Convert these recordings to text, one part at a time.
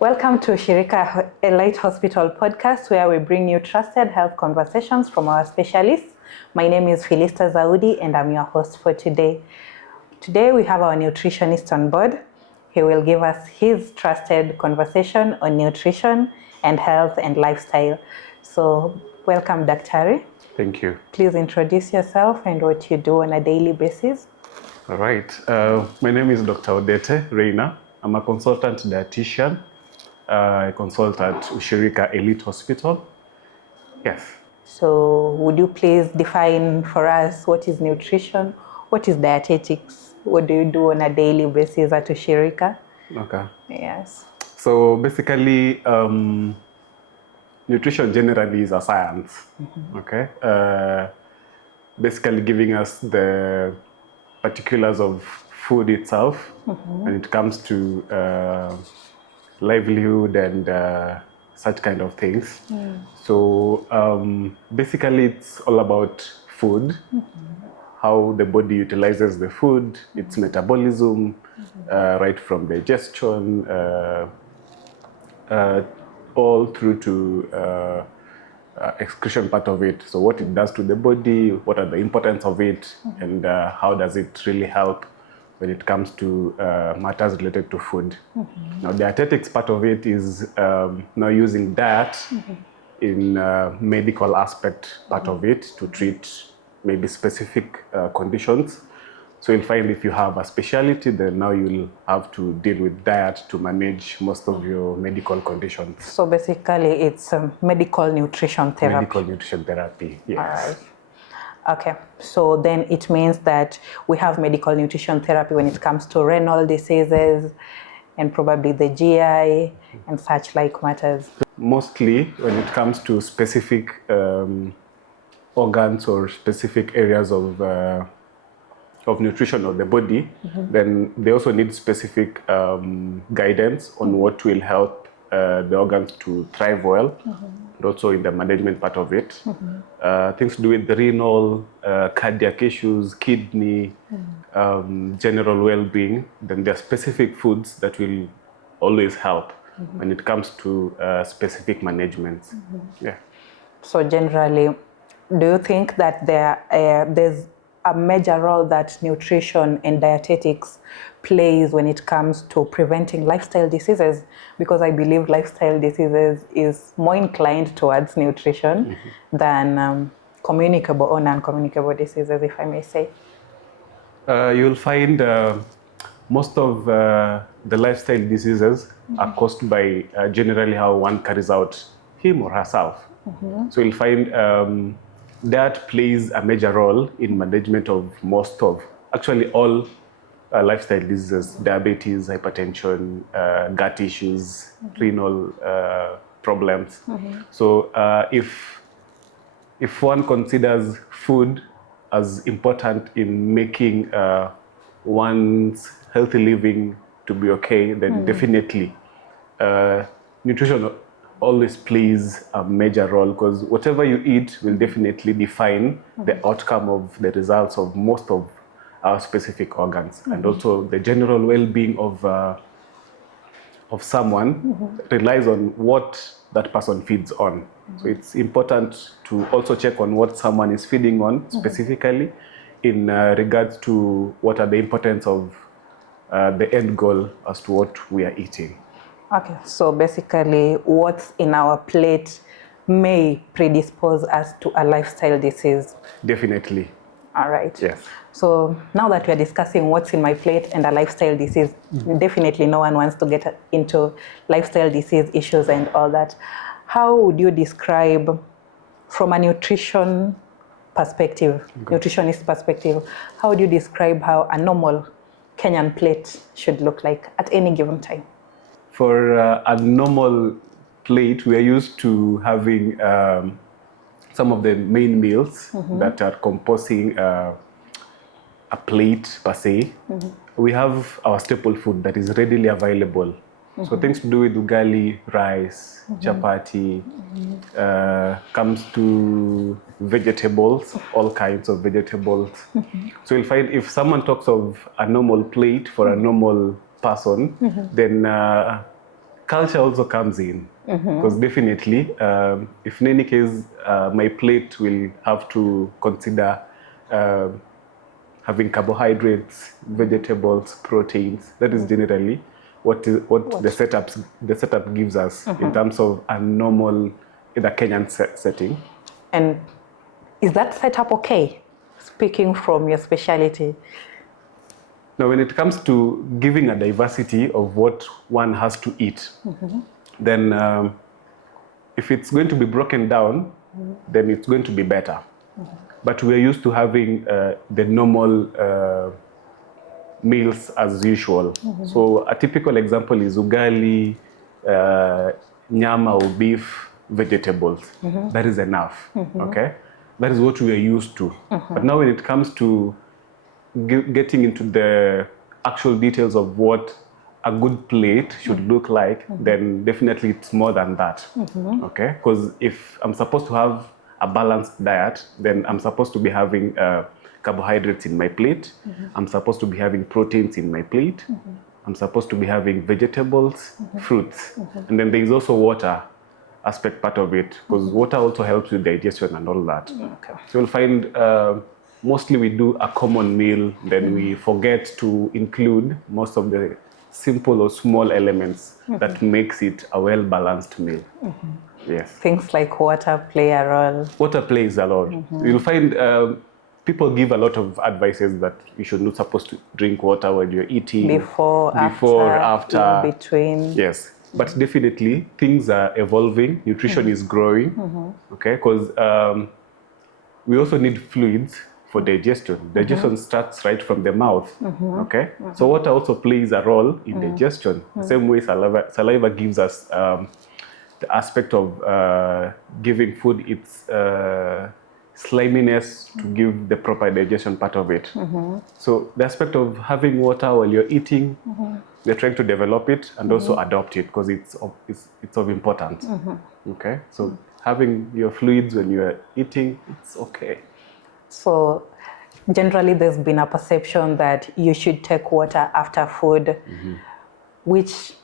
Welcome to Ushirika Elite Hospital podcast, where we bring you trusted health conversations from our specialists. My name is Philista Zaudi and I'm your host for today. Today we have our nutritionist on board. He will give us his trusted conversation on nutrition and health and lifestyle. So welcome, Dr. Thank you. Please introduce yourself and what you do on a daily basis. All right. My name is Dr. Odete Reina. I'm a consultant dietitian. I consult at Ushirika Elite Hospital. Yes. So would you please define for us what is nutrition, what is dietetics, what do you do on a daily basis at Ushirika? Okay. Yes. So basically, nutrition generally is a science. Mm-hmm. Okay. Basically giving us the particulars of food itself when it comes to livelihood and such kind of things. So basically it's all about food, how the body utilizes the food, its metabolism, right from digestion, all through to excretion part of it. So what it does to the body, what are the importance of it, and how does it really help when it comes to matters related to food. Now, dietetics part of it is now using diet in medical aspect part of it to treat maybe specific conditions. So you'll find if you have a specialty, then now you'll have to deal with diet to manage most of your medical conditions. So basically it's medical nutrition therapy. Medical nutrition therapy, yes. All right. Okay, so then it means that we have medical nutrition therapy when it comes to renal diseases and probably the GI and such like matters. Mostly when it comes to specific organs or specific areas of nutrition of the body, then they also need specific guidance on what will help the organs to thrive well, and also in the management part of it. Things to do with the renal, cardiac issues, kidney, general well-being. Then there are specific foods that will always help when it comes to specific managements. Yeah. So generally, do you think that there's a major role that nutrition and dietetics plays when it comes to preventing lifestyle diseases? Because I believe lifestyle diseases is more inclined towards nutrition than communicable or non-communicable diseases, if I may say. You'll find most of the lifestyle diseases are caused by generally how one carries out him or herself. So you'll find that plays a major role in management of most of, actually all lifestyle diseases, diabetes, hypertension, gut issues, renal problems. So if one considers food as important in making one's healthy living to be okay, then definitely nutrition always plays a major role, because whatever you eat will definitely define the outcome of the results of most of our specific organs, and also the general well-being of someone relies on what that person feeds on. So it's important to also check on what someone is feeding on specifically in regards to what are the importance of the end goal as to what we are eating. Okay, so basically what's in our plate may predispose us to a lifestyle disease. Definitely. All right. Yes. So now that we are discussing what's in my plate and a lifestyle disease, definitely no one wants to get into lifestyle disease issues and all that. How would you describe, from a nutrition perspective, nutritionist perspective, how would you describe how a normal Kenyan plate should look like at any given time? For a normal plate, we are used to having some of the main meals that are composing a plate per se. We have our staple food that is readily available. So things to do with ugali, rice, chapati, comes to vegetables, all kinds of vegetables. So you'll find if someone talks of a normal plate for a normal person, then culture also comes in, because definitely, if in any case my plate will have to consider having carbohydrates, vegetables, proteins. That is generally what the setup gives us in terms of a normal, in a Kenyan setting. And is that setup okay? Speaking from your specialty. Now, when it comes to giving a diversity of what one has to eat, then if it's going to be broken down, then it's going to be better. But we're used to having the normal meals as usual. So a typical example is ugali, nyama or beef, vegetables. That is enough, okay? That is what we are used to. But now when it comes to getting into the actual details of what a good plate should look like, then definitely it's more than that, okay? Because if I'm supposed to have a balanced diet, then I'm supposed to be having carbohydrates in my plate. I'm supposed to be having proteins in my plate. I'm supposed to be having vegetables, fruits. And then there is also water aspect part of it, because water also helps with digestion and all that. Okay. So you'll find mostly we do a common meal, then we forget to include most of the simple or small elements that makes it a well-balanced meal. Yes. Things like water play a role. Water plays a lot. You'll find people give a lot of advices that you should not supposed to drink water when you're eating. Before, after, in between. Yes. But definitely things are evolving. Nutrition is growing. Okay, because we also need fluids for digestion. Digestion starts right from the mouth. Okay, so water also plays a role in digestion. The same way saliva gives us the aspect of giving food its sliminess to give the proper digestion part of it. So the aspect of having water while you're eating, we're trying to develop it and also adopt it, because it's of importance. Okay, so having your fluids when you're eating, it's okay. So generally there's been a perception that you should take water after food, which,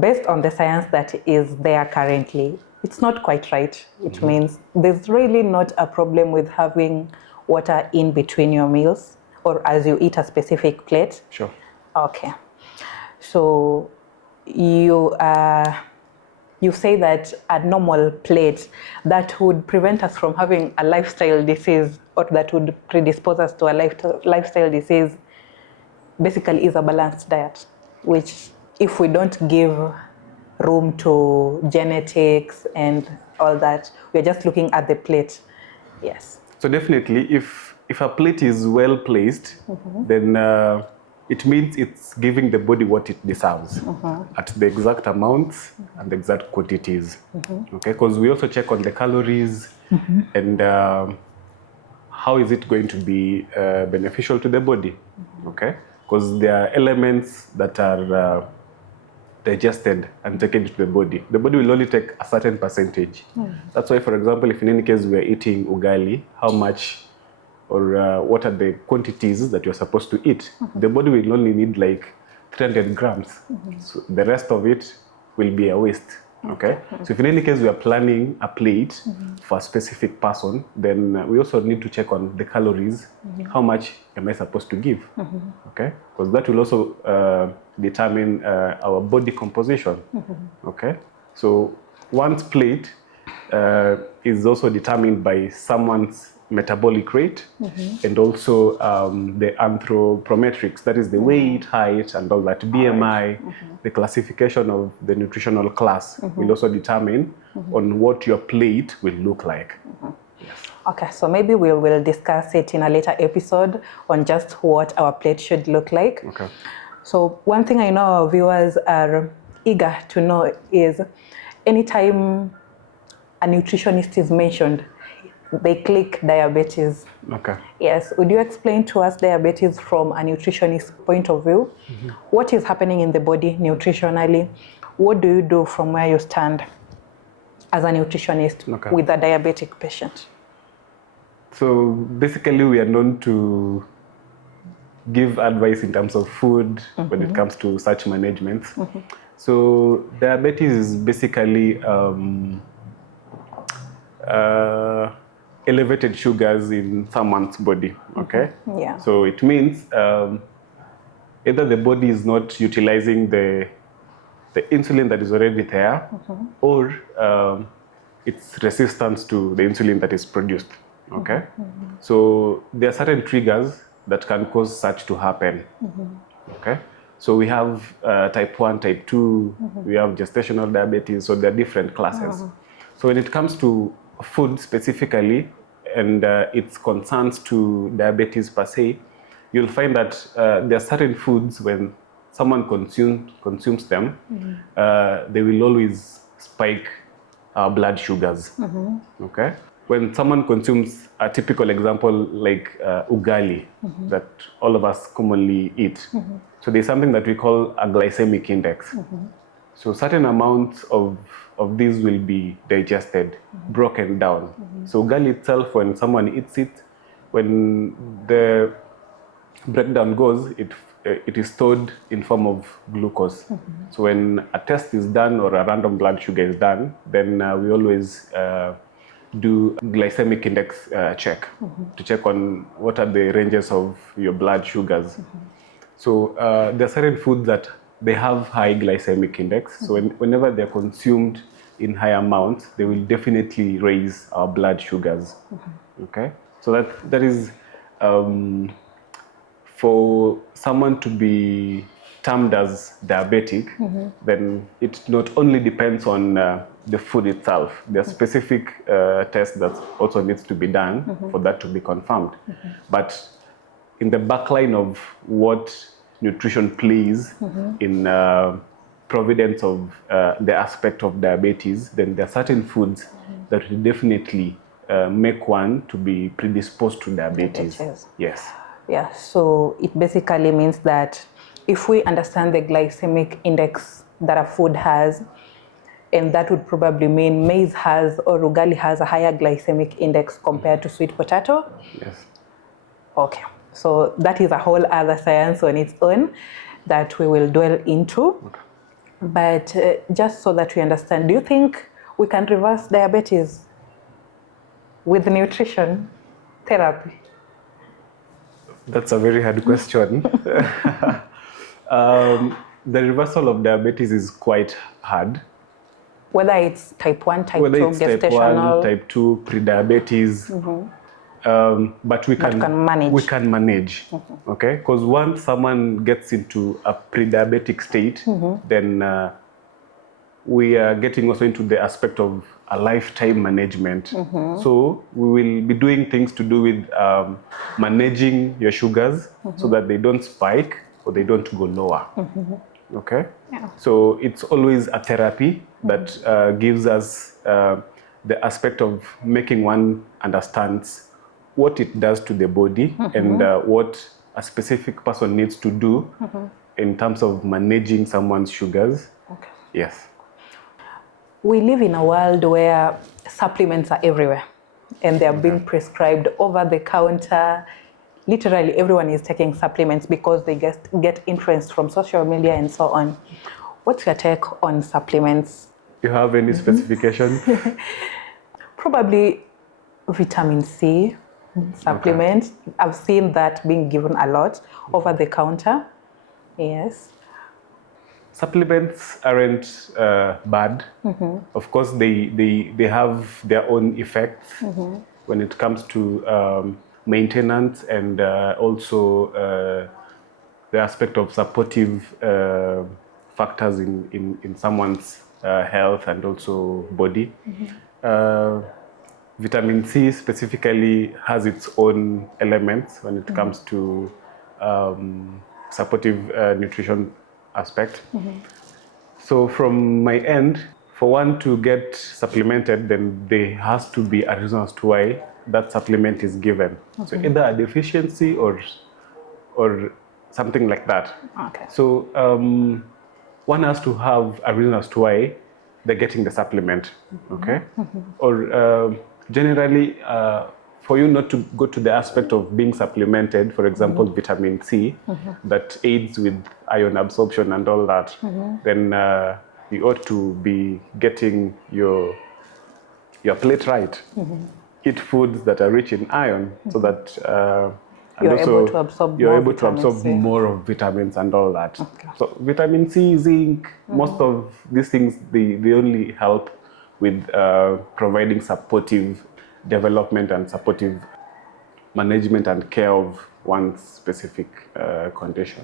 based on the science that is there currently, it's not quite right. It means there's really not a problem with having water in between your meals or as you eat a specific plate. Sure. Okay. So you say that a normal plate that would prevent us from having a lifestyle disease, or that would predispose us to a lifestyle disease, basically is a balanced diet, which, if we don't give room to genetics and all that, we're just looking at the plate. Yes. So definitely, if a plate is well placed, then it means it's giving the body what it deserves at the exact amounts and the exact quantities. Okay, because we also check on the calories and how is it going to be beneficial to the body. Okay, because there are elements that are digested and taken to the body. The body will only take a certain percentage. That's why, for example, if in any case we are eating ugali, how much or what are the quantities that you're supposed to eat? The body will only need like 300 grams. So the rest of it will be a waste. Okay? So if in any case we are planning a plate for a specific person, then we also need to check on the calories. How much am I supposed to give? Okay? Because that will also determine our body composition. Okay? So one's plate is also determined by someone's metabolic rate and also the anthropometrics, that is the weight, height, and all that, BMI, the classification of the nutritional class will also determine on what your plate will look like. Okay, so maybe we will discuss it in a later episode on just what our plate should look like. Okay. So one thing I know our viewers are eager to know is, anytime a nutritionist is mentioned, they click diabetes. Okay. Yes. Would you explain to us diabetes from a nutritionist point of view? What is happening in the body nutritionally? What do you do from where you stand as a nutritionist with a diabetic patient? So basically we are known to give advice in terms of food when it comes to such management. So diabetes is basically elevated sugars in someone's body, okay? Yeah. So it means either the body is not utilizing the insulin that is already there, or it's resistance to the insulin that is produced, okay? So there are certain triggers that can cause such to happen, okay? So we have type 1, type 2, we have gestational diabetes, so there are different classes. So when it comes to food specifically, and its concerns to diabetes per se, you'll find that there are certain foods when someone consumes them, they will always spike our blood sugars, okay? When someone consumes a typical example like ugali that all of us commonly eat, so there's something that we call a glycemic index. So certain amounts of these will be digested, broken down. So ugali itself, when someone eats it, when the breakdown goes, it is stored in form of glucose. So when a test is done or a random blood sugar is done, then we always do glycemic index check to check on what are the ranges of your blood sugars. So there are certain foods that they have high glycemic index. So whenever they're consumed in high amounts, they will definitely raise our blood sugars. Okay, so that is for someone to be termed as diabetic, then it not only depends on the food itself. There are specific tests that also needs to be done for that to be confirmed. But in the backline of what nutrition plays in providence of the aspect of diabetes, then there are certain foods that will definitely make one to be predisposed to diabetes. Yes. Yeah, so it basically means that if we understand the glycemic index that a food has, and that would probably mean maize has or ugali has a higher glycemic index compared to sweet potato. Yes. Okay, so that is a whole other science on its own that we will dwell into. Okay. But just so that we understand, do you think we can reverse diabetes with nutrition therapy? That's a very hard question. The reversal of diabetes is quite hard. Whether it's type 1, type 2, gestational. Type 1, type 2, pre-diabetes, but we can manage, okay? Because once someone gets into a pre-diabetic state, then we are getting also into the aspect of a lifetime management. So we will be doing things to do with managing your sugars so that they don't spike or they don't go lower. Okay? Yeah. So it's always a therapy that gives us the aspect of making one understands what it does to the body and what a specific person needs to do in terms of managing someone's sugars. Okay. Yes. We live in a world where supplements are everywhere and they are being prescribed over the counter. Literally everyone is taking supplements because they get influenced from social media and so on. What's your take on supplements? You have any specification? Probably vitamin C supplement. Okay. I've seen that being given a lot over the counter. Yes. Supplements aren't bad. Of course, they have their own effects when it comes to maintenance and also the aspect of supportive factors in someone's health and also body. Vitamin C specifically has its own elements when it comes to supportive nutrition aspect. So from my end, for one to get supplemented, then there has to be a reason as to why that supplement is given. So either a deficiency or something like that. Okay. So one has to have a reason as to why they're getting the supplement. Okay. Or generally, for you not to go to the aspect of being supplemented, for example, vitamin C, that aids with iron absorption and all that, then you ought to be getting your plate right. Eat foods that are rich in iron, so that You're able to absorb more of vitamins and all that. Okay. So vitamin C, zinc, most of these things, they only help with providing supportive development and supportive management and care of one's specific condition.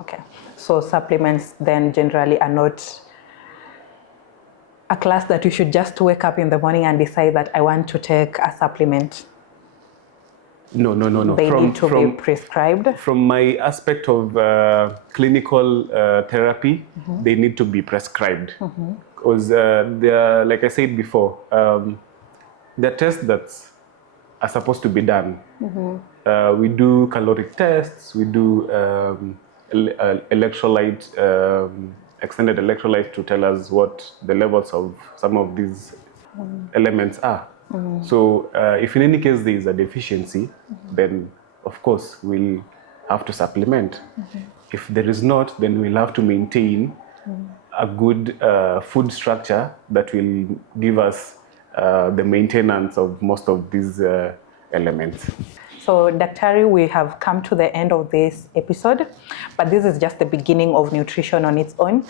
Okay, so supplements then generally are not a class that you should just wake up in the morning and decide that I want to take a supplement. No. They need to be prescribed. From my aspect of clinical therapy, they need to be prescribed. Because like I said before, the tests that are supposed to be done. We do caloric tests, we do electrolyte, extended electrolyte to tell us what the levels of some of these elements are. So if in any case there is a deficiency, then of course we'll have to supplement. If there is not, then we'll have to maintain a good food structure that will give us the maintenance of most of these elements. So, Daktari, we have come to the end of this episode, but this is just the beginning of nutrition on its own.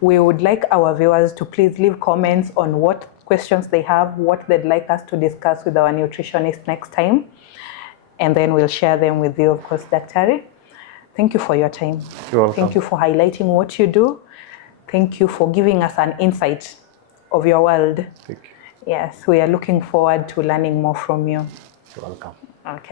We would like our viewers to please leave comments on what questions they have, what they'd like us to discuss with our nutritionist next time, and then we'll share them with you, of course, Daktari. Thank you for your time. You're welcome. Thank you for highlighting what you do. Thank you for giving us an insight of your world. Thank you. Yes, we are looking forward to learning more from you. You're welcome. Okay.